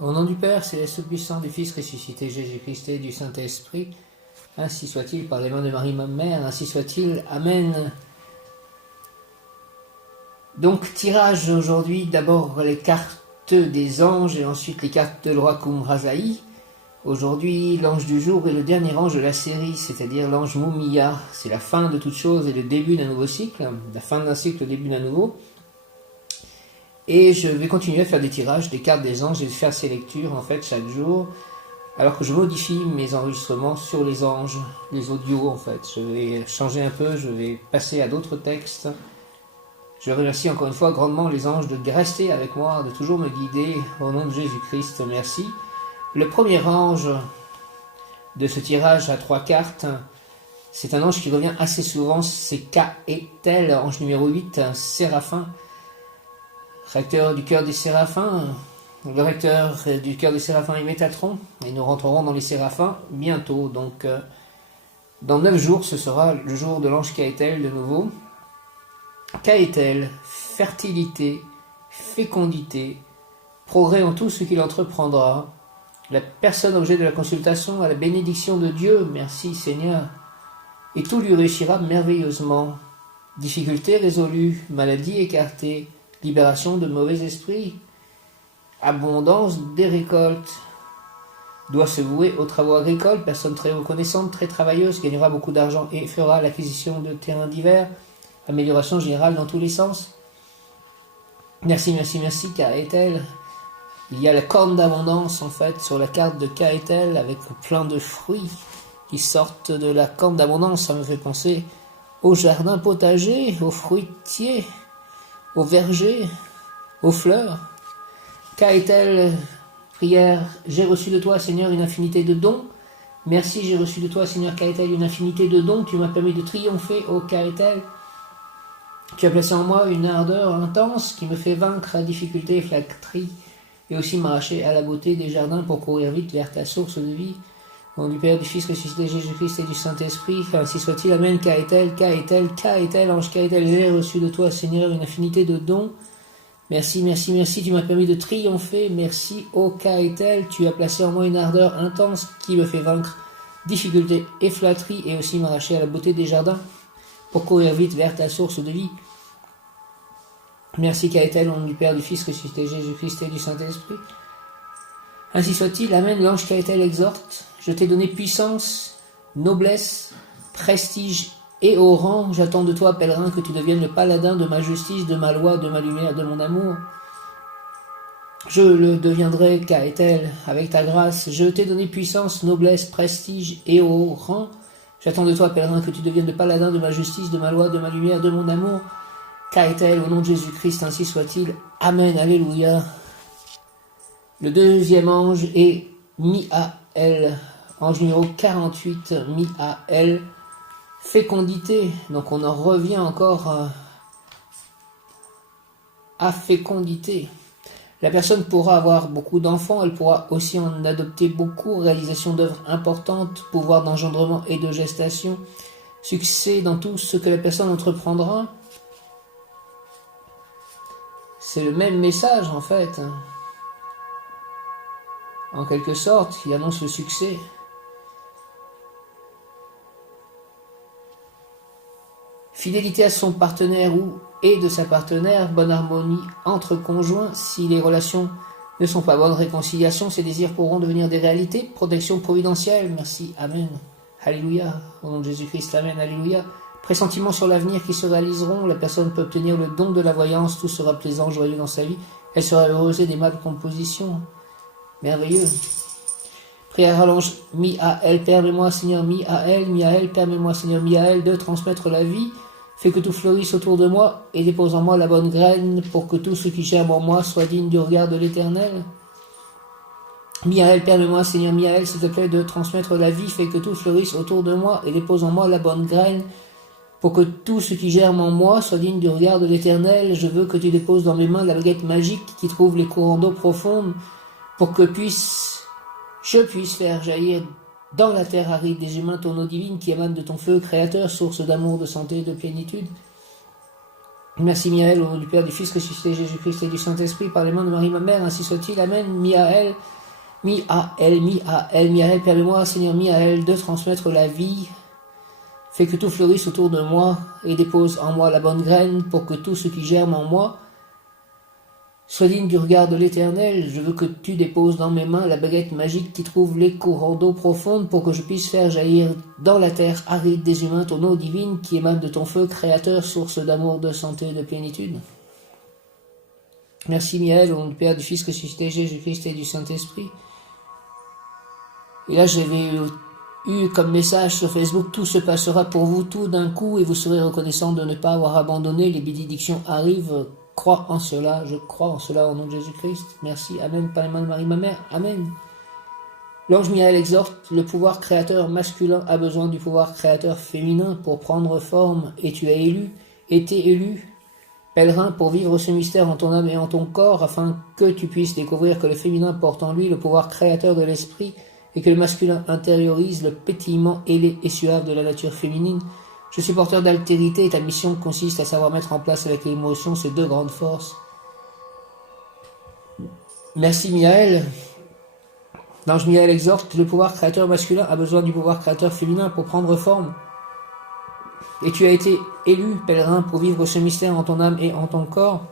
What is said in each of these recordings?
Au nom du Père, céleste tout-puissant, du Fils ressuscité, Jésus-Christ et du Saint-Esprit, ainsi soit-il par les mains de Marie, ma mère, ainsi soit-il. Amen. Donc, tirage aujourd'hui, d'abord les cartes des anges et ensuite les cartes de l'oracle Razai. Aujourd'hui, l'ange du jour est le dernier ange de la série, c'est-à-dire l'ange Mumia. C'est la fin de toute chose et le début d'un nouveau cycle, la fin d'un cycle, le début d'un nouveau. Et je vais continuer à faire des tirages des cartes des anges et faire ces lectures en fait chaque jour, alors que je modifie mes enregistrements sur les anges, les audios en fait. Je vais changer un peu, je vais passer à d'autres textes. Je remercie encore une fois grandement les anges de rester avec moi, de toujours me guider au nom de Jésus-Christ. Merci. Le premier ange de ce tirage à 3 cartes, c'est un ange qui revient assez souvent, c'est Kaetel, ange numéro 8, Séraphin. Recteur du cœur des séraphins, le recteur du cœur des séraphins est Métatron, et nous rentrerons dans les séraphins bientôt. Donc, dans 9 jours, ce sera le jour de l'ange Kaetel de nouveau. Kaetel, fertilité, fécondité, progrès en tout ce qu'il entreprendra. La personne objet de la consultation a la bénédiction de Dieu, merci Seigneur, et tout lui réussira merveilleusement. Difficulté résolue, maladie écartée, libération de mauvais esprits, abondance des récoltes, doit se vouer aux travaux agricoles, personne très reconnaissante, très travailleuse, gagnera beaucoup d'argent et fera l'acquisition de terrains divers, amélioration générale dans tous les sens. Merci, merci, merci, Kaetel. Il y a la corne d'abondance en fait sur la carte de Kaetel avec plein de fruits qui sortent de la corne d'abondance. Ça me fait penser au jardin potager, aux fruitiers, aux vergers, aux fleurs. Kaetel, prière, j'ai reçu de toi, Seigneur, une infinité de dons. Merci, j'ai reçu de toi, Seigneur Kaetel, une infinité de dons. Tu m'as permis de triompher, ô Kaetel. Tu as placé en moi une ardeur intense qui me fait vaincre la difficulté et flatterie, et aussi m'arracher à la beauté des jardins pour courir vite vers ta source de vie. Au nom du Père, du Fils ressuscité, Jésus-Christ et du Saint-Esprit, ainsi soit-il. Amen. Kaetel, Kaetel, Kaetel, ange Kaetel, j'ai reçu de toi, Seigneur, une infinité de dons. Merci, merci, merci, tu m'as permis de triompher. Merci, ô Kaetel, tu as placé en moi une ardeur intense qui me fait vaincre difficulté et flatterie, et aussi m'arracher à la beauté des jardins pour courir vite vers ta source de vie. Merci, Kaetel, au nom du Père, du Fils ressuscité, Jésus-Christ et du Saint-Esprit. Ainsi soit-il. Amen. L'ange Kaetel exhorte. Je t'ai donné puissance, noblesse, prestige et au rang. J'attends de toi, pèlerin, que tu deviennes le paladin de ma justice, de ma loi, de ma lumière, de mon amour. Je le deviendrai, Kaetel, avec ta grâce. Je t'ai donné puissance, noblesse, prestige et au rang. J'attends de toi, pèlerin, que tu deviennes le paladin de ma justice, de ma loi, de ma lumière, de mon amour. Kaetel, au nom de Jésus-Christ, ainsi soit-il. Amen. Alléluia. Le deuxième ange est Miaël, ange numéro 48, Miaël, fécondité. Donc on en revient encore à fécondité. La personne pourra avoir beaucoup d'enfants, elle pourra aussi en adopter beaucoup, réalisation d'œuvres importantes, pouvoir d'engendrement et de gestation, succès dans tout ce que la personne entreprendra. C'est le même message en fait. En quelque sorte, il annonce le succès. Fidélité à son partenaire ou et de sa partenaire, bonne harmonie entre conjoints. Si les relations ne sont pas bonnes, réconciliation, ses désirs pourront devenir des réalités. Protection providentielle, merci, amen. Alléluia, au nom de Jésus-Christ, amen, alléluia. Pressentiments sur l'avenir qui se réaliseront, la personne peut obtenir le don de la voyance, tout sera plaisant, joyeux dans sa vie. Elle sera heureuse et d'aimable composition. Merveilleux. Prière à l'ange Miaël, permets-moi Seigneur Miaël, permets-moi Seigneur Miaël de transmettre la vie, fais que tout fleurisse autour de moi et dépose en moi la bonne graine pour que tout ce qui germe en moi soit digne du regard de l'Éternel. Miaël, permets-moi Seigneur Miaël, s'il te plaît, de transmettre la vie, fais que tout fleurisse autour de moi et dépose en moi la bonne graine pour que tout ce qui germe en moi soit digne du regard de l'Éternel. Je veux que tu déposes dans mes mains la baguette magique qui trouve les courants d'eau profondes pour que je puisse faire jaillir dans la terre aride des humains ton eau divine qui émane de ton feu créateur, source d'amour, de santé et de plénitude. Merci Miaël, au nom du Père, du Fils, ressuscité Jésus-Christ et du Saint-Esprit, par les mains de Marie, ma mère, ainsi soit-il. Amen. Miaël, permets-moi, Seigneur Miaël, de transmettre la vie. Fais que tout fleurisse autour de moi et dépose en moi la bonne graine pour que tout ce qui germe en moi soit digne du regard de l'Éternel. Je veux que tu déposes dans mes mains la baguette magique qui trouve les courants d'eau profonde pour que je puisse faire jaillir dans la terre aride des humains ton eau divine qui émane de ton feu créateur, source d'amour, de santé et de plénitude. Merci Miaël, au nom du Père, du Fils, ressuscité Jésus-Christ et du Saint-Esprit. Et là, j'avais eu comme message sur Facebook: tout se passera pour vous tout d'un coup et vous serez reconnaissant de ne pas avoir abandonné. Les bénédictions arrivent. Crois en cela, je crois en cela au nom de Jésus-Christ. Merci, Amen, par les mains de Marie, ma mère, Amen. L'ange Miaël exhorte: le pouvoir créateur masculin a besoin du pouvoir créateur féminin pour prendre forme, et tu as été élu, pèlerin, pour vivre ce mystère en ton âme et en ton corps, afin que tu puisses découvrir que le féminin porte en lui le pouvoir créateur de l'esprit, et que le masculin intériorise le pétillement ailé et suave de la nature féminine. Je suis porteur d'altérité et ta mission consiste à savoir mettre en place avec l'émotion ces deux grandes forces. Merci Miaël. L'ange Miaël exhorte: le pouvoir créateur masculin a besoin du pouvoir créateur féminin pour prendre forme. Et tu as été élu, pèlerin, pour vivre ce mystère en ton âme et en ton corps,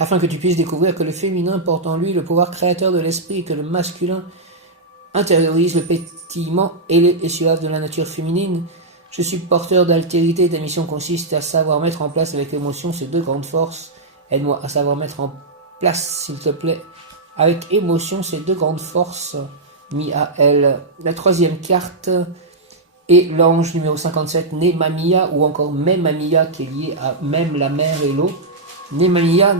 afin que tu puisses découvrir que le féminin porte en lui le pouvoir créateur de l'esprit et que le masculin intériorise le pétillement ailé et suave de la nature féminine. Je suis porteur d'altérité et ta mission consiste à savoir mettre en place avec émotion ces deux grandes forces. Aide-moi à savoir mettre en place, s'il te plaît, avec émotion ces deux grandes forces. Miaël. La troisième carte est l'ange numéro 57, Nemamia, ou encore Memamia, qui est lié à même la mer et l'eau. Nemamia.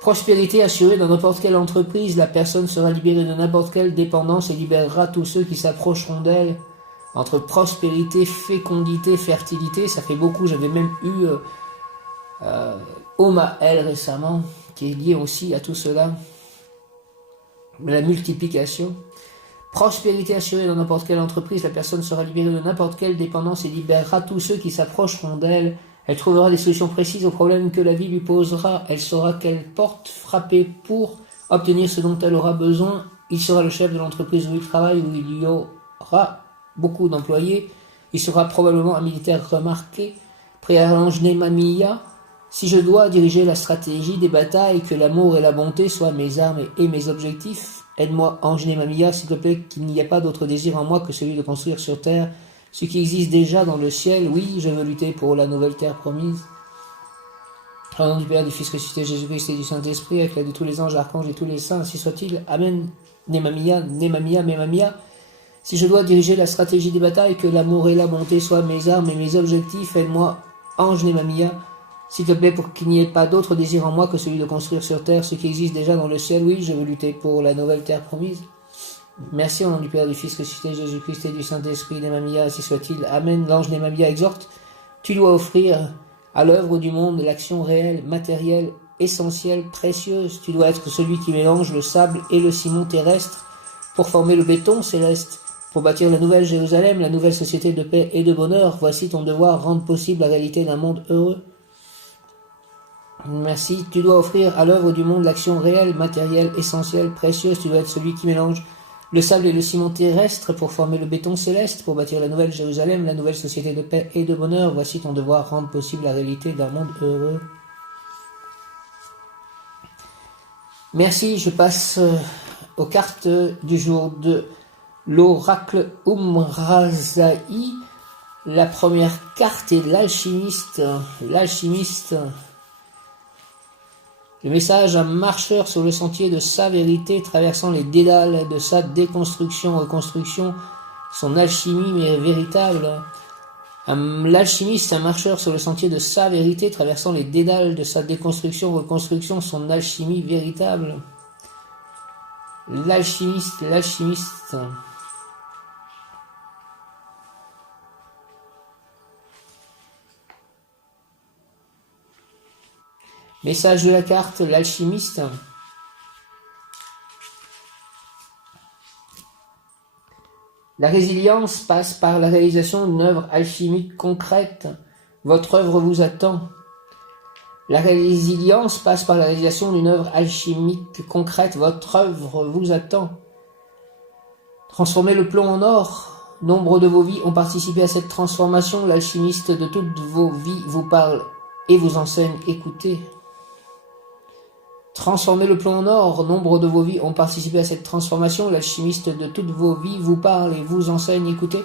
Prospérité assurée dans n'importe quelle entreprise, la personne sera libérée de n'importe quelle dépendance et libérera tous ceux qui s'approcheront d'elle. Entre prospérité, fécondité, fertilité, ça fait beaucoup. J'avais même eu Omaël récemment, qui est lié aussi à tout cela. La multiplication. Prospérité assurée dans n'importe quelle entreprise, la personne sera libérée de n'importe quelle dépendance et libérera tous ceux qui s'approcheront d'elle. Elle trouvera des solutions précises aux problèmes que la vie lui posera. Elle saura quelle porte frapper pour obtenir ce dont elle aura besoin. Il sera le chef de l'entreprise où il travaille, où il y aura beaucoup d'employés. Il sera probablement un militaire remarqué. Prière à l'ange Nemamia. Si je dois diriger la stratégie des batailles, que l'amour et la bonté soient mes armes et mes objectifs. Aide-moi, ange Nemamia, s'il te plaît, qu'il n'y a pas d'autre désir en moi que celui de construire sur terre ce qui existe déjà dans le ciel. Oui, je veux lutter pour la nouvelle terre promise. Au nom du Père, du Fils ressuscité Jésus-Christ et du Saint-Esprit, avec l'aide de tous les anges, archanges et tous les saints, ainsi soit-il. Amen. Nemamia. Si je dois diriger la stratégie des batailles, que l'amour et la bonté soient mes armes et mes objectifs, aide-moi, ange Nemamia, s'il te plaît, pour qu'il n'y ait pas d'autre désir en moi que celui de construire sur terre ce qui existe déjà dans le ciel. Oui, je veux lutter pour la nouvelle terre promise. Merci au nom du Père, du Fils ressuscité Jésus-Christ et du Saint-Esprit. Nemamia, ainsi soit-il. Amen. L'ange Nemamia exhorte: tu dois offrir à l'œuvre du monde l'action réelle, matérielle, essentielle, précieuse. Tu dois être celui qui mélange le sable et le ciment terrestre pour former le béton céleste, pour bâtir la nouvelle Jérusalem, la nouvelle société de paix et de bonheur. Voici ton devoir: rendre possible la réalité d'un monde heureux. Merci. Tu dois offrir à l'œuvre du monde l'action réelle, matérielle, essentielle, précieuse. Tu dois être celui qui mélange le sable et le ciment terrestre pour former le béton céleste, pour bâtir la nouvelle Jérusalem, la nouvelle société de paix et de bonheur. Voici ton devoir: rendre possible la réalité d'un monde heureux. Merci. Je passe aux cartes du jour de l'oracle Umrazaï. La première carte est l'alchimiste. Le message: un marcheur sur le sentier de sa vérité, traversant les dédales de sa déconstruction, reconstruction, son alchimie mais véritable. L'alchimiste, un marcheur sur le sentier de sa vérité, traversant les dédales de sa déconstruction, reconstruction, son alchimie véritable. L'alchimiste. Message de la carte, l'alchimiste. La résilience passe par la réalisation d'une œuvre alchimique concrète. Votre œuvre vous attend. La résilience passe par la réalisation d'une œuvre alchimique concrète. Votre œuvre vous attend. Transformez le plomb en or. Nombre de vos vies ont participé à cette transformation. L'alchimiste de toutes vos vies vous parle et vous enseigne. Écoutez. Transformez le plomb en or. Nombre de vos vies ont participé à cette transformation. L'alchimiste de toutes vos vies vous parle et vous enseigne. Écoutez.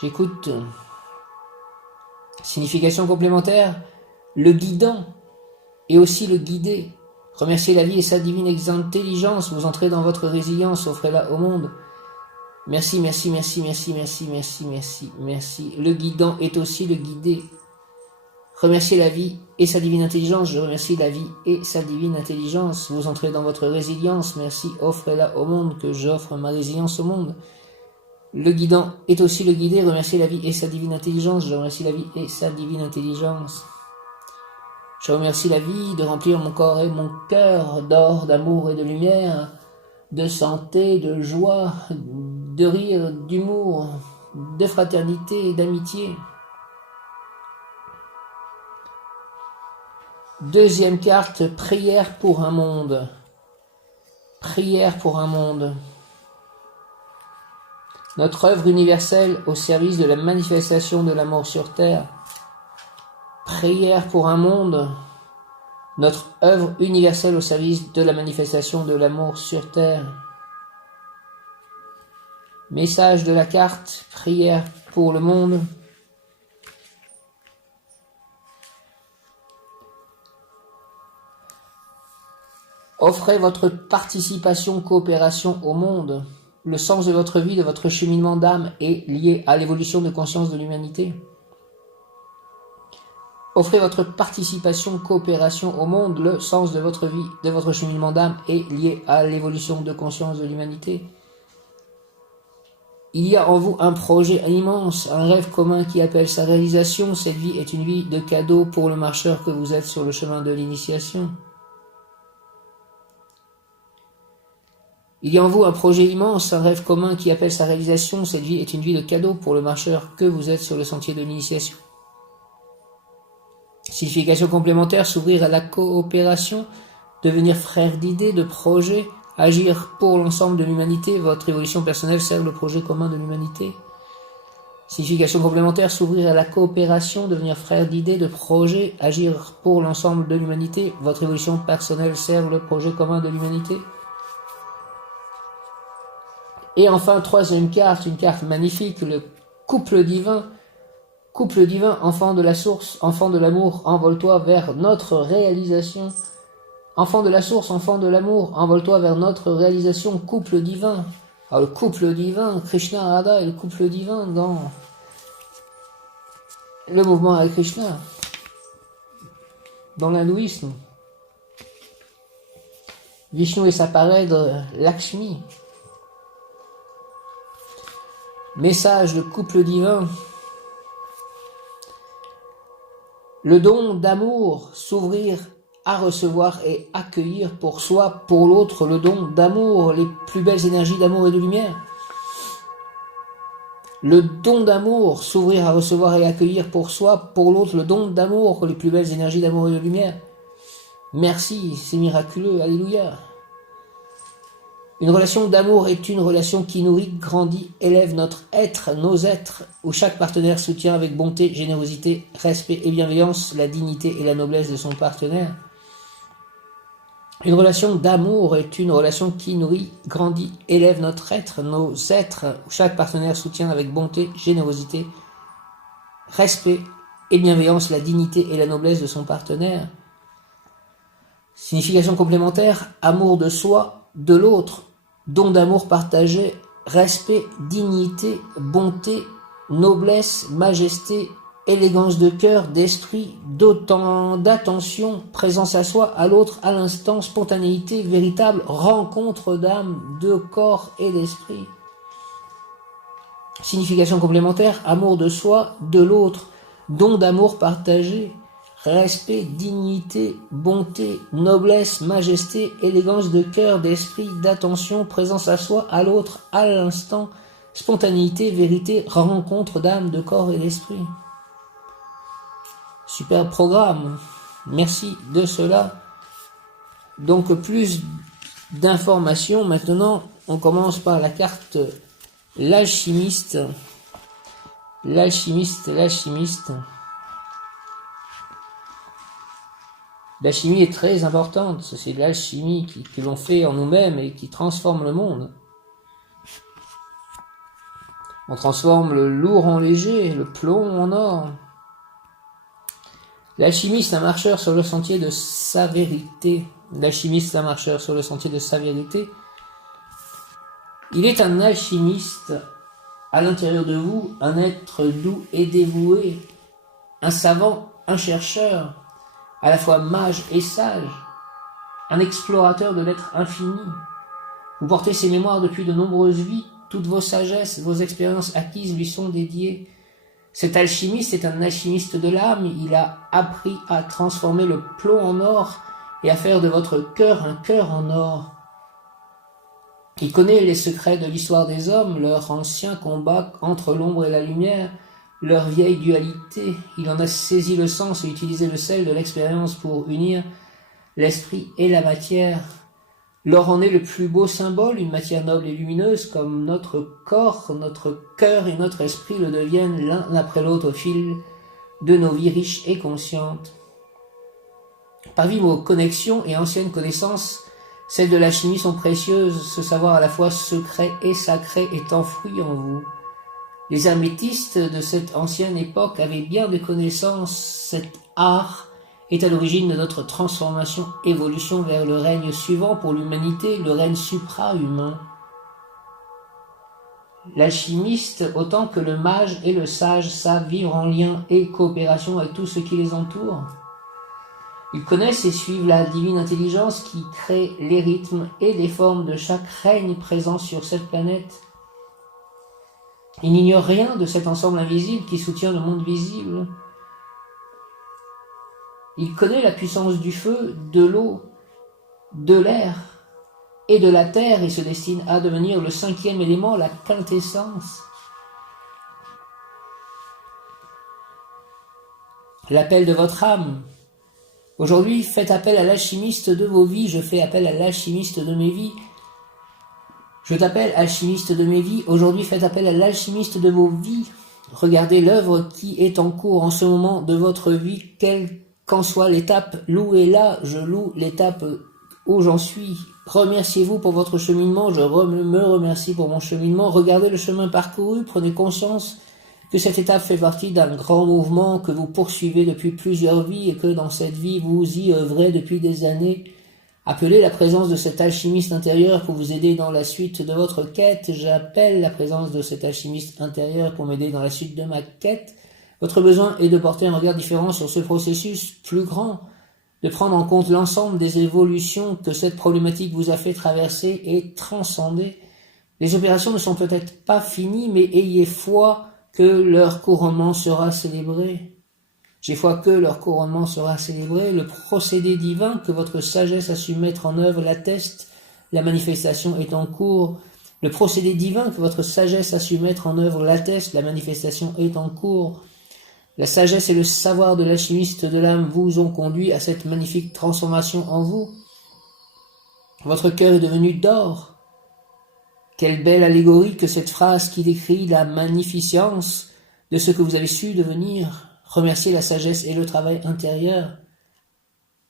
J'écoute. Signification complémentaire. Le guidant et aussi le guidé. Remerciez la vie et sa divine intelligence. Vous entrez dans votre résilience. Offrez-la au monde. Merci, merci, merci, merci, merci, merci, merci, merci. Le guidant est aussi le guidé. Remerciez la vie et sa divine intelligence. Je remercie la vie et sa divine intelligence. Vous entrez dans votre résilience. Merci, offrez-la au monde, que j'offre ma résilience au monde. Le guidant est aussi le guidé. Remerciez la vie et sa divine intelligence. Je remercie la vie et sa divine intelligence. Je remercie la vie de remplir mon corps et mon cœur d'or, d'amour et de lumière, de santé, de joie, de rire, d'humour, de fraternité et d'amitié. Deuxième carte, prière pour un monde. Prière pour un monde. Notre œuvre universelle au service de la manifestation de l'amour sur terre. Prière pour un monde. Notre œuvre universelle au service de la manifestation de l'amour sur terre. Message de la carte, prière pour le monde. Offrez votre participation, coopération au monde. Le sens de votre vie, de votre cheminement d'âme est lié à l'évolution de conscience de l'humanité. Offrez votre participation, coopération au monde. Le sens de votre vie, de votre cheminement d'âme est lié à l'évolution de conscience de l'humanité. Il y a en vous un projet immense, un rêve commun qui appelle sa réalisation. Cette vie est une vie de cadeau pour le marcheur que vous êtes sur le chemin de l'initiation. Il y a en vous un projet immense, un rêve commun qui appelle sa réalisation. Cette vie est une vie de cadeau pour le marcheur que vous êtes sur le sentier de l'initiation. Signification complémentaire, s'ouvrir à la coopération, devenir frère d'idées, de projets, agir pour l'ensemble de l'humanité. Votre évolution personnelle sert le projet commun de l'humanité. Signification complémentaire, s'ouvrir à la coopération, devenir frère d'idées, de projets, agir pour l'ensemble de l'humanité. Votre évolution personnelle sert le projet commun de l'humanité. Et enfin, troisième carte, une carte magnifique, le couple divin. Couple divin, enfant de la source, enfant de l'amour, envole-toi vers notre réalisation. Enfant de la source, enfant de l'amour, envole-toi vers notre réalisation. Couple divin. Alors le couple divin, Krishna Radha est le couple divin dans le mouvement Hare Krishna, dans l'hindouisme. Vishnu et sa parèdre Lakshmi. Message de couple divin. Le don d'amour, s'ouvrir à recevoir et accueillir pour soi, pour l'autre, le don d'amour, les plus belles énergies d'amour et de lumière. Le don d'amour, s'ouvrir à recevoir et accueillir pour soi, pour l'autre, le don d'amour, les plus belles énergies d'amour et de lumière. Merci, c'est miraculeux, alléluia. Une relation d'amour est une relation qui nourrit, grandit, élève notre être, nos êtres, où chaque partenaire soutient avec bonté, générosité, respect et bienveillance la dignité et la noblesse de son partenaire. Une relation d'amour est une relation qui nourrit, grandit, élève notre être, nos êtres, où chaque partenaire soutient avec bonté, générosité, respect et bienveillance la dignité et la noblesse de son partenaire. Signification complémentaire, amour de soi, de l'autre, don d'amour partagé, respect, dignité, bonté, noblesse, majesté, élégance de cœur, d'esprit, d'attention, présence à soi, à l'autre, à l'instant, spontanéité, véritable rencontre d'âme, de corps et d'esprit. Signification complémentaire, amour de soi, de l'autre, don d'amour partagé, respect, dignité, bonté, noblesse, majesté, élégance de cœur, d'esprit, d'attention, présence à soi, à l'autre, à l'instant, spontanéité, vérité, rencontre d'âme, de corps et d'esprit. Super programme. Merci de cela. Donc plus d'informations. Maintenant, on commence par la carte l'alchimiste. L'alchimiste. L'alchimie est très importante. C'est de l'alchimie que l'on fait en nous-mêmes et qui transforme le monde. On transforme le lourd en léger, le plomb en or. L'alchimiste, un marcheur sur le sentier de sa vérité. L'alchimiste, un marcheur sur le sentier de sa vérité. Il est un alchimiste à l'intérieur de vous, un être doux et dévoué, un savant, un chercheur, à la fois mage et sage, un explorateur de l'être infini. Vous portez ses mémoires depuis de nombreuses vies, toutes vos sagesses, vos expériences acquises lui sont dédiées. Cet alchimiste est un alchimiste de l'âme, il a appris à transformer le plomb en or et à faire de votre cœur un cœur en or. Il connaît les secrets de l'histoire des hommes, leur ancien combat entre l'ombre et la lumière, leur vieille dualité. Il en a saisi le sens et utilisé le sel de l'expérience pour unir l'esprit et la matière. L'or en est le plus beau symbole, une matière noble et lumineuse, comme notre corps, notre cœur et notre esprit le deviennent l'un après l'autre au fil de nos vies riches et conscientes. Parmi vos connexions et anciennes connaissances, celles de l'alchimie sont précieuses, ce savoir à la fois secret et sacré est enfoui en vous. Les améthystes de cette ancienne époque avaient bien des connaissances, cet art est à l'origine de notre transformation, évolution vers le règne suivant pour l'humanité, le règne supra-humain. L'alchimiste, autant que le mage et le sage, savent vivre en lien et coopération avec tout ce qui les entoure. Ils connaissent et suivent la divine intelligence qui crée les rythmes et les formes de chaque règne présent sur cette planète. Ils n'ignorent rien de cet ensemble invisible qui soutient le monde visible. Il connaît la puissance du feu, de l'eau, de l'air et de la terre et se destine à devenir le cinquième élément, la quintessence. L'appel de votre âme. Aujourd'hui, faites appel à l'alchimiste de vos vies. Je fais appel à l'alchimiste de mes vies. Je t'appelle alchimiste de mes vies. Aujourd'hui, faites appel à l'alchimiste de vos vies. Regardez l'œuvre qui est en cours en ce moment de votre vie, quelle qu'en soit l'étape, louez-la, je loue l'étape où j'en suis. Remerciez-vous pour votre cheminement, je me remercie pour mon cheminement. Regardez le chemin parcouru, prenez conscience que cette étape fait partie d'un grand mouvement que vous poursuivez depuis plusieurs vies et que dans cette vie vous y œuvrez depuis des années. Appelez la présence de cet alchimiste intérieur pour vous aider dans la suite de votre quête. J'appelle la présence de cet alchimiste intérieur pour m'aider dans la suite de ma quête. Votre besoin est de porter un regard différent sur ce processus plus grand, de prendre en compte l'ensemble des évolutions que cette problématique vous a fait traverser et transcender. Les opérations ne sont peut-être pas finies, mais ayez foi que leur couronnement sera célébré. J'ai foi que leur couronnement sera célébré. Le procédé divin que votre sagesse a su mettre en œuvre l'atteste. La manifestation est en cours. Le procédé divin que votre sagesse a su mettre en œuvre l'atteste. La manifestation est en cours. La sagesse et le savoir de l'alchimiste de l'âme vous ont conduit à cette magnifique transformation en vous. Votre cœur est devenu d'or. Quelle belle allégorie que cette phrase qui décrit la magnificence de ce que vous avez su devenir. Remerciez la sagesse et le travail intérieur,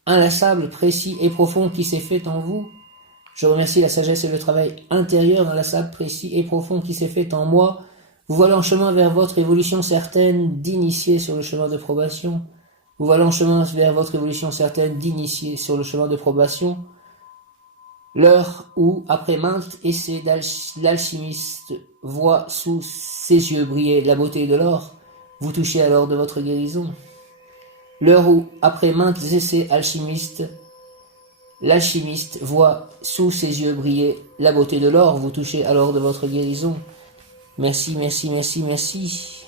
inlassable, précis et profond qui s'est fait en vous. Je remercie la sagesse et le travail intérieur, inlassable, précis et profond qui s'est fait en moi. Vous voilà en chemin vers votre évolution certaine d'initier sur le chemin de probation. Vous voilà en chemin vers votre évolution certaine d'initier sur le chemin de probation. L'heure où, après maintes essais, l'alchimiste voit sous ses yeux briller la beauté de l'or, vous touchez alors de votre guérison. L'heure où, après maintes essais l'alchimiste voit sous ses yeux briller la beauté de l'or, vous touchez alors de votre guérison. Merci, merci, merci, merci.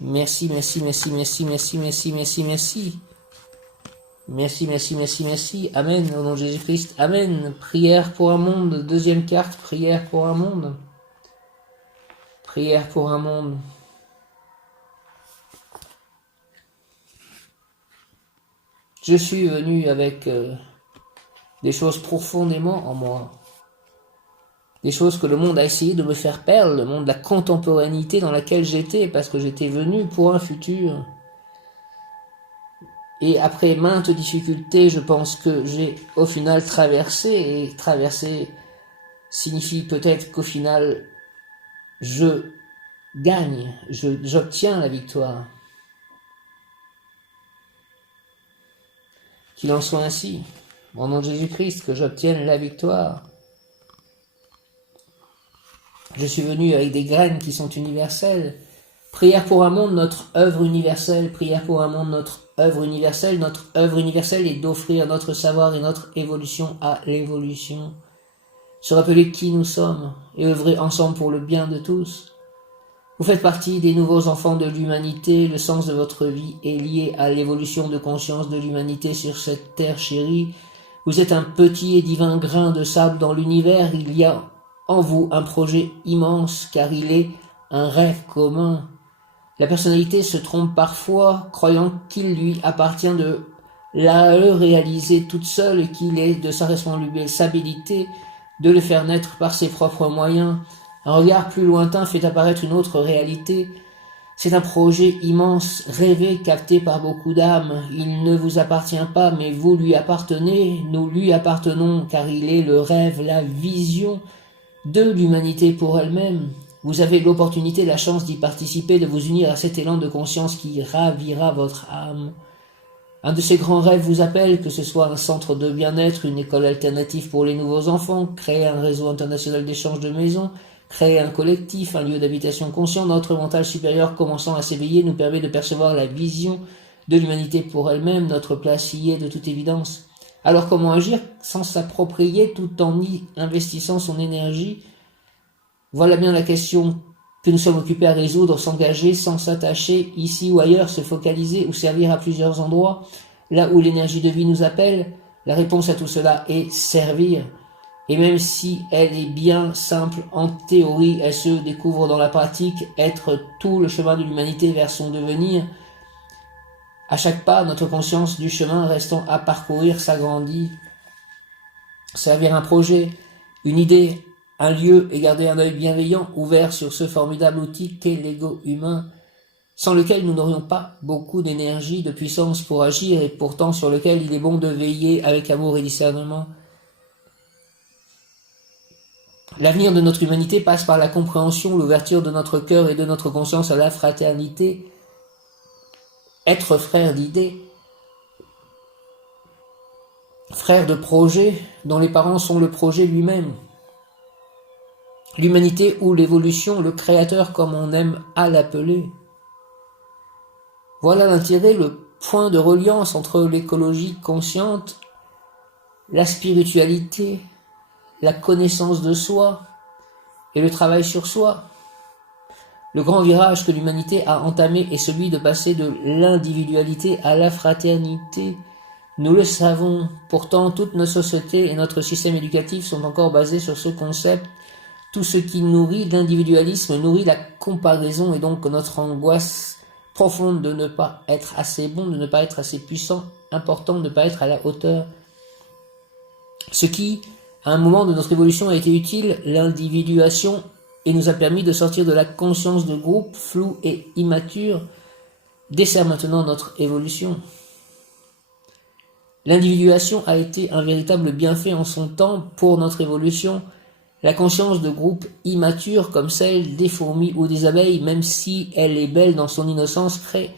Merci, merci, merci, merci, merci, merci, merci, merci. Merci, merci, merci, merci. Amen, au nom de Jésus-Christ. Amen. Prière pour un monde. Deuxième carte, prière pour un monde. Prière pour un monde. Je suis venu avec des choses profondément en moi. Des choses que le monde a essayé de me faire perdre, le monde de la contemporanéité dans laquelle j'étais, parce que j'étais venu pour un futur. Et après maintes difficultés, je pense que j'ai au final traversé, et traverser signifie peut-être qu'au final, je gagne, j'obtiens la victoire. Qu'il en soit ainsi, au nom de Jésus-Christ, que j'obtienne la victoire. Je suis venu avec des graines qui sont universelles. Prière pour un monde, notre œuvre universelle. Prière pour un monde, notre œuvre universelle. Notre œuvre universelle est d'offrir notre savoir et notre évolution à l'évolution. Se rappeler qui nous sommes et œuvrer ensemble pour le bien de tous. Vous faites partie des nouveaux enfants de l'humanité. Le sens de votre vie est lié à l'évolution de conscience de l'humanité sur cette terre chérie. Vous êtes un petit et divin grain de sable dans l'univers. Il y a en vous un projet immense, car il est un rêve commun. La personnalité se trompe parfois, croyant qu'il lui appartient de le réaliser toute seule et qu'il est de sa responsabilité de le faire naître par ses propres moyens. Un regard plus lointain fait apparaître une autre réalité. C'est un projet immense, rêvé, capté par beaucoup d'âmes. Il ne vous appartient pas, mais vous lui appartenez. Nous lui appartenons, car il est le rêve, la vision de l'humanité pour elle-même. Vous avez l'opportunité, la chance d'y participer, de vous unir à cet élan de conscience qui ravira votre âme. Un de ces grands rêves vous appelle, que ce soit un centre de bien-être, une école alternative pour les nouveaux enfants, créer un réseau international d'échange de maisons, créer un collectif, un lieu d'habitation conscient. Notre mental supérieur commençant à s'éveiller nous permet de percevoir la vision de l'humanité pour elle-même. Notre place y est de toute évidence. Alors comment agir sans s'approprier tout en y investissant son énergie? Voilà bien la question que nous sommes occupés à résoudre, s'engager sans s'attacher, ici ou ailleurs, se focaliser ou servir à plusieurs endroits, là où l'énergie de vie nous appelle. La réponse à tout cela est servir. Et même si elle est bien simple en théorie, elle se découvre dans la pratique, être tout le chemin de l'humanité vers son devenir. À chaque pas, notre conscience du chemin restant à parcourir s'agrandit. Servir un projet, une idée, un lieu et garder un œil bienveillant ouvert sur ce formidable outil qu'est l'ego humain, sans lequel nous n'aurions pas beaucoup d'énergie, de puissance pour agir et pourtant sur lequel il est bon de veiller avec amour et discernement. L'avenir de notre humanité passe par la compréhension, l'ouverture de notre cœur et de notre conscience à la fraternité. Être frère d'idées, frère de projet, dont les parents sont le projet lui-même. L'humanité ou l'évolution, le créateur comme on aime à l'appeler. Voilà l'intérêt, le point de reliance entre l'écologie consciente, la spiritualité, la connaissance de soi et le travail sur soi. Le grand virage que l'humanité a entamé est celui de passer de l'individualité à la fraternité. Nous le savons, pourtant toutes nos sociétés et notre système éducatif sont encore basés sur ce concept. Tout ce qui nourrit l'individualisme nourrit la comparaison et donc notre angoisse profonde de ne pas être assez bon, de ne pas être assez puissant, important, de ne pas être à la hauteur. Ce qui, à un moment de notre évolution, a été utile, l'individuation, et nous a permis de sortir de la conscience de groupe floue et immature, dessert maintenant notre évolution. L'individuation a été un véritable bienfait en son temps pour notre évolution. La conscience de groupe immature comme celle des fourmis ou des abeilles, même si elle est belle dans son innocence, crée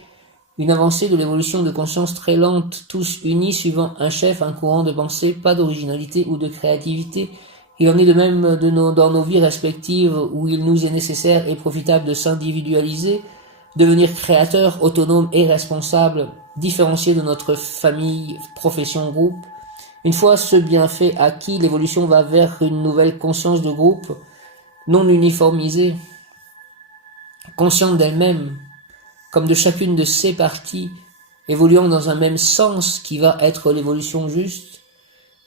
une avancée de l'évolution de conscience très lente, tous unis suivant un chef, un courant de pensée, pas d'originalité ou de créativité. Il en est de même dans nos vies respectives où il nous est nécessaire et profitable de s'individualiser, devenir créateur, autonome et responsable, différencié de notre famille, profession, groupe. Une fois ce bienfait acquis, l'évolution va vers une nouvelle conscience de groupe, non uniformisée, consciente d'elle-même, comme de chacune de ses parties, évoluant dans un même sens qui va être l'évolution juste.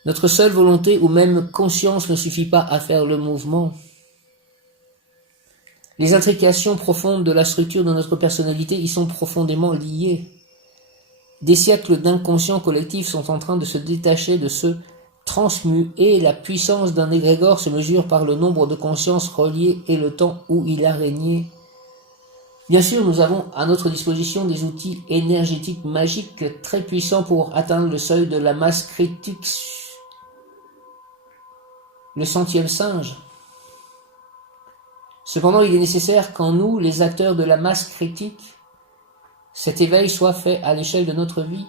Notre seule volonté ou même conscience ne suffit pas à faire le mouvement. Les intrications profondes de la structure de notre personnalité y sont profondément liées. Des siècles d'inconscient collectif sont en train de se détacher, de se transmuer, et la puissance d'un égrégore se mesure par le nombre de consciences reliées et le temps où il a régné. Bien sûr, nous avons à notre disposition des outils énergétiques magiques très puissants pour atteindre le seuil de la masse critique, le 100e singe. Cependant, il est nécessaire qu'en nous, les acteurs de la masse critique, cet éveil soit fait à l'échelle de notre vie,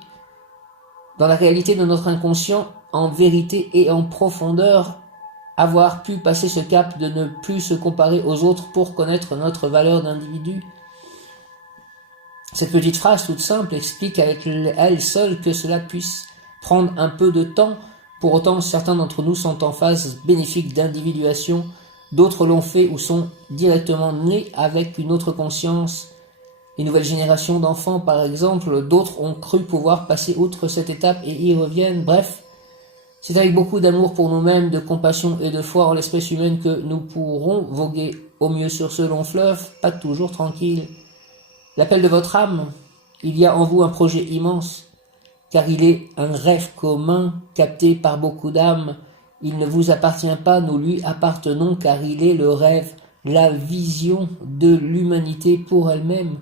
dans la réalité de notre inconscient, en vérité et en profondeur, avoir pu passer ce cap de ne plus se comparer aux autres pour connaître notre valeur d'individu. Cette petite phrase toute simple explique avec elle seule que cela puisse prendre un peu de temps. Pour autant, certains d'entre nous sont en phase bénéfique d'individuation, d'autres l'ont fait ou sont directement nés avec une autre conscience. Les nouvelles générations d'enfants, par exemple, d'autres ont cru pouvoir passer outre cette étape et y reviennent. Bref, c'est avec beaucoup d'amour pour nous-mêmes, de compassion et de foi en l'espèce humaine que nous pourrons voguer au mieux sur ce long fleuve, pas toujours tranquille. L'appel de votre âme, il y a en vous un projet immense, car il est un rêve commun capté par beaucoup d'âmes. Il ne vous appartient pas, nous lui appartenons, car il est le rêve, la vision de l'humanité pour elle-même.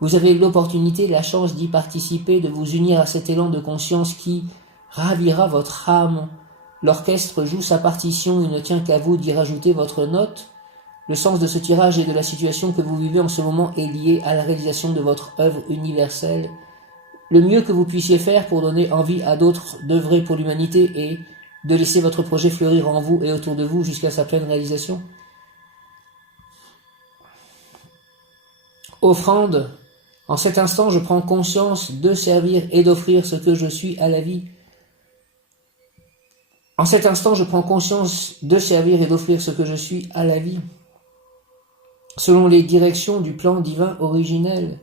Vous avez l'opportunité, la chance d'y participer, de vous unir à cet élan de conscience qui ravira votre âme. L'orchestre joue sa partition, il ne tient qu'à vous d'y rajouter votre note. Le sens de ce tirage et de la situation que vous vivez en ce moment est lié à la réalisation de votre œuvre universelle. Le mieux que vous puissiez faire pour donner envie à d'autres d'œuvrer pour l'humanité est de laisser votre projet fleurir en vous et autour de vous jusqu'à sa pleine réalisation. Offrande. En cet instant, je prends conscience de servir et d'offrir ce que je suis à la vie. En cet instant, je prends conscience de servir et d'offrir ce que je suis à la vie, selon les directions du plan divin originel.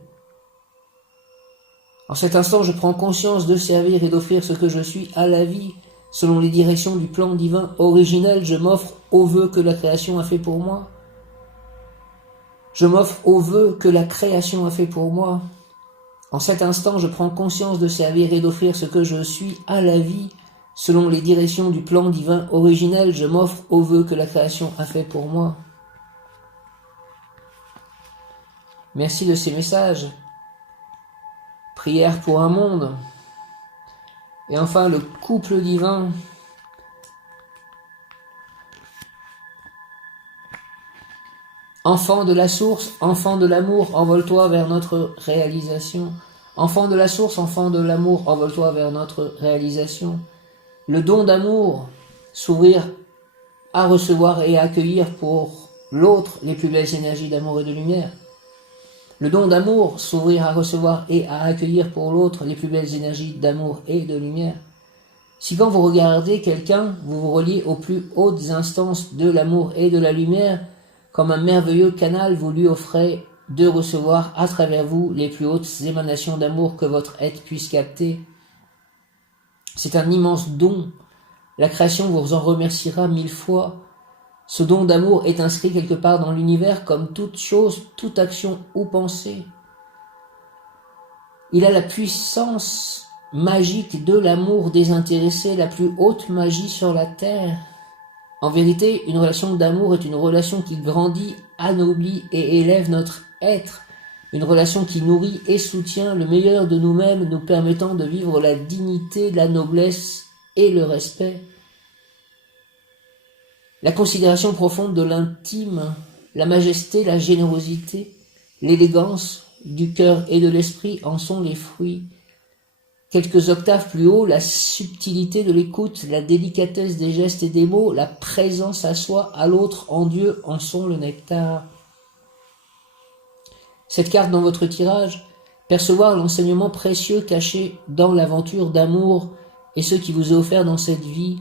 En cet instant, je prends conscience de servir et d'offrir ce que je suis à la vie, selon les directions du plan divin originel. Je m'offre aux vœux que la création a fait pour moi. Je m'offre aux vœux que la création a fait pour moi. En cet instant, je prends conscience de servir et d'offrir ce que je suis à la vie, selon les directions du plan divin originel. Je m'offre aux vœux que la création a fait pour moi. Merci de ces messages. Prière pour un monde. Et enfin, le couple divin. Enfant de la source, enfant de l'amour, envole-toi vers notre réalisation. Enfant de la source, enfant de l'amour, envole-toi vers notre réalisation. Le don d'amour, s'ouvrir à recevoir et à accueillir pour l'autre les plus belles énergies d'amour et de lumière. Le don d'amour, s'ouvrir à recevoir et à accueillir pour l'autre les plus belles énergies d'amour et de lumière. Si quand vous regardez quelqu'un, vous vous reliez aux plus hautes instances de l'amour et de la lumière, comme un merveilleux canal, vous lui offrez de recevoir à travers vous les plus hautes émanations d'amour que votre être puisse capter. C'est un immense don. La création vous en remerciera 1000 fois. Ce don d'amour est inscrit quelque part dans l'univers comme toute chose, toute action ou pensée. Il a la puissance magique de l'amour désintéressé, la plus haute magie sur la terre. En vérité, une relation d'amour est une relation qui grandit, anoblit et élève notre être. Une relation qui nourrit et soutient le meilleur de nous-mêmes, nous permettant de vivre la dignité, la noblesse et le respect. La considération profonde de l'intime, la majesté, la générosité, l'élégance du cœur et de l'esprit en sont les fruits. Quelques octaves plus haut, la subtilité de l'écoute, la délicatesse des gestes et des mots, la présence à soi, à l'autre, en Dieu, en sont le nectar. Cette carte dans votre tirage, percevoir l'enseignement précieux caché dans l'aventure d'amour et ce qui vous est offert dans cette vie.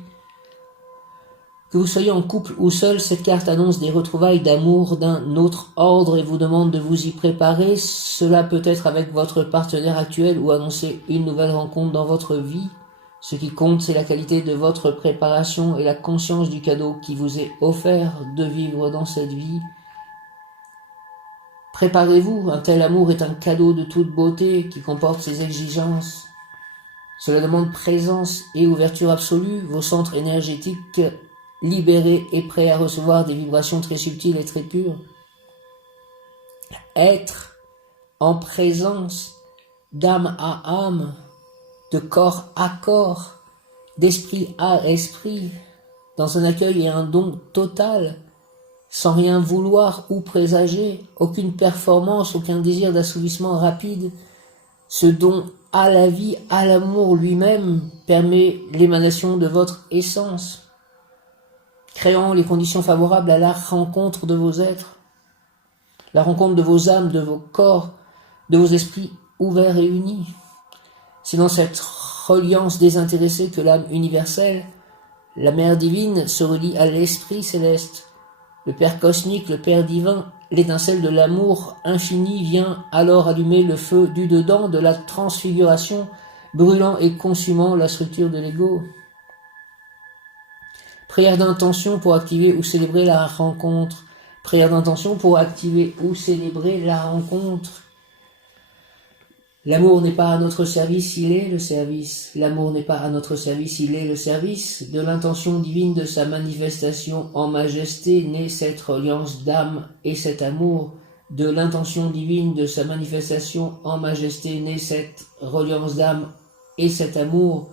Que vous soyez en couple ou seul, cette carte annonce des retrouvailles d'amour d'un autre ordre et vous demande de vous y préparer. Cela peut être avec votre partenaire actuel ou annoncer une nouvelle rencontre dans votre vie. Ce qui compte, c'est la qualité de votre préparation et la conscience du cadeau qui vous est offert de vivre dans cette vie. Préparez-vous, un tel amour est un cadeau de toute beauté qui comporte ses exigences. Cela demande présence et ouverture absolue, vos centres énergétiques libérés et prêts à recevoir des vibrations très subtiles et très pures. Être en présence d'âme à âme, de corps à corps, d'esprit à esprit, dans un accueil et un don total, sans rien vouloir ou présager, aucune performance, aucun désir d'assouvissement rapide. Ce don à la vie, à l'amour lui-même, permet l'émanation de votre essence, créant les conditions favorables à la rencontre de vos êtres, la rencontre de vos âmes, de vos corps, de vos esprits ouverts et unis. C'est dans cette reliance désintéressée que l'âme universelle, la Mère divine, se relie à l'Esprit céleste. Le Père cosmique, le Père divin, l'étincelle de l'amour infini vient alors allumer le feu du dedans de la transfiguration, brûlant et consumant la structure de l'ego. Prière d'intention pour activer ou célébrer la rencontre. Prière d'intention pour activer ou célébrer la rencontre. L'amour n'est pas à notre service, il est le service. L'amour n'est pas à notre service, il est le service. De l'intention divine de sa manifestation en majesté naît cette reliance d'âme et cet amour. De l'intention divine de sa manifestation en majesté naît cette reliance d'âme et cet amour.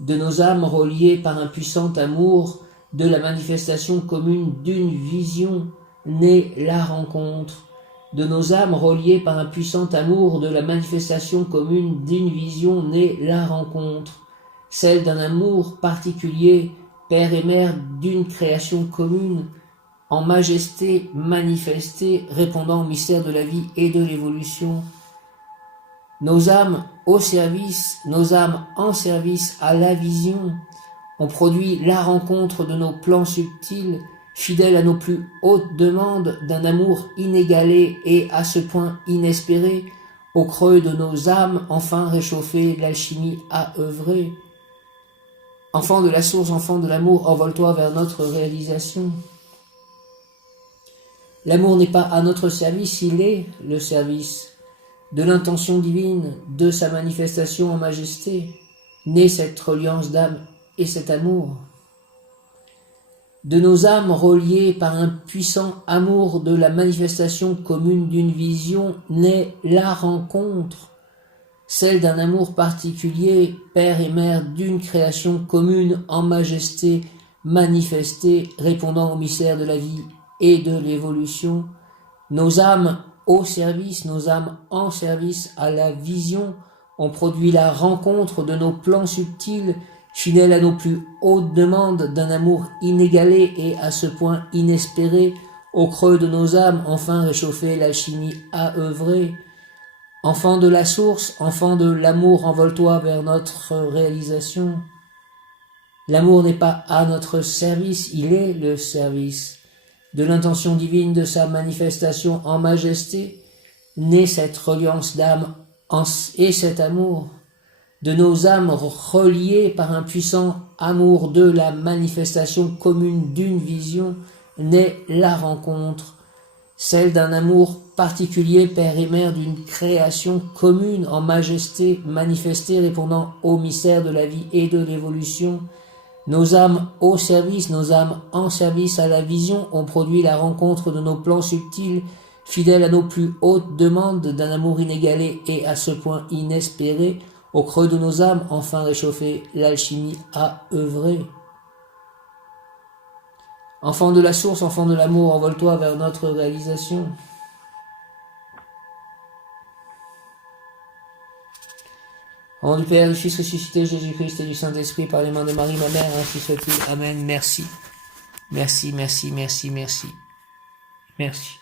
De nos âmes reliées par un puissant amour, de la manifestation commune d'une vision naît la rencontre. De nos âmes reliées par un puissant amour, de la manifestation commune d'une vision naît la rencontre, celle d'un amour particulier, père et mère d'une création commune, en majesté manifestée, répondant au mystère de la vie et de l'évolution. Nos âmes au service, nos âmes en service à la vision, ont produit la rencontre de nos plans subtils, fidèles à nos plus hautes demandes d'un amour inégalé et à ce point inespéré, au creux de nos âmes, enfin réchauffées, l'alchimie a œuvré. Enfant de la source, enfant de l'amour, envole-toi vers notre réalisation. L'amour n'est pas à notre service, il est le service. De l'intention divine, de sa manifestation en majesté, naît cette reliance d'âme et cet amour. De nos âmes reliées par un puissant amour, de la manifestation commune d'une vision, naît la rencontre, celle d'un amour particulier, père et mère d'une création commune en majesté manifestée, répondant au mystère de la vie et de l'évolution. Nos âmes au service, nos âmes en service à la vision ont produit la rencontre de nos plans subtils, fidèles à nos plus hautes demandes d'un amour inégalé et à ce point inespéré, au creux de nos âmes, enfin réchauffées, l'alchimie a œuvré. Enfant de la source, enfant de l'amour, envole-toi vers notre réalisation. L'amour n'est pas à notre service, il est le service. De l'intention divine de sa manifestation en majesté, naît cette reliance d'âme et cet amour. De nos âmes reliées par un puissant amour, de la manifestation commune d'une vision, naît la rencontre, celle d'un amour particulier, père et mère d'une création commune en majesté manifestée, répondant au mystère de la vie et de l'évolution. Nos âmes au service, nos âmes en service à la vision ont produit la rencontre de nos plans subtils, fidèles à nos plus hautes demandes d'un amour inégalé et à ce point inespéré, au creux de nos âmes, enfin réchauffées, l'alchimie a œuvré. Enfant de la source, enfant de l'amour, envole-toi vers notre réalisation. Au nom du Père, du Fils ressuscité, Jésus-Christ et du Saint-Esprit, par les mains de Marie, ma mère, ainsi soit-il. Amen. Merci. Merci, merci, merci, merci. Merci.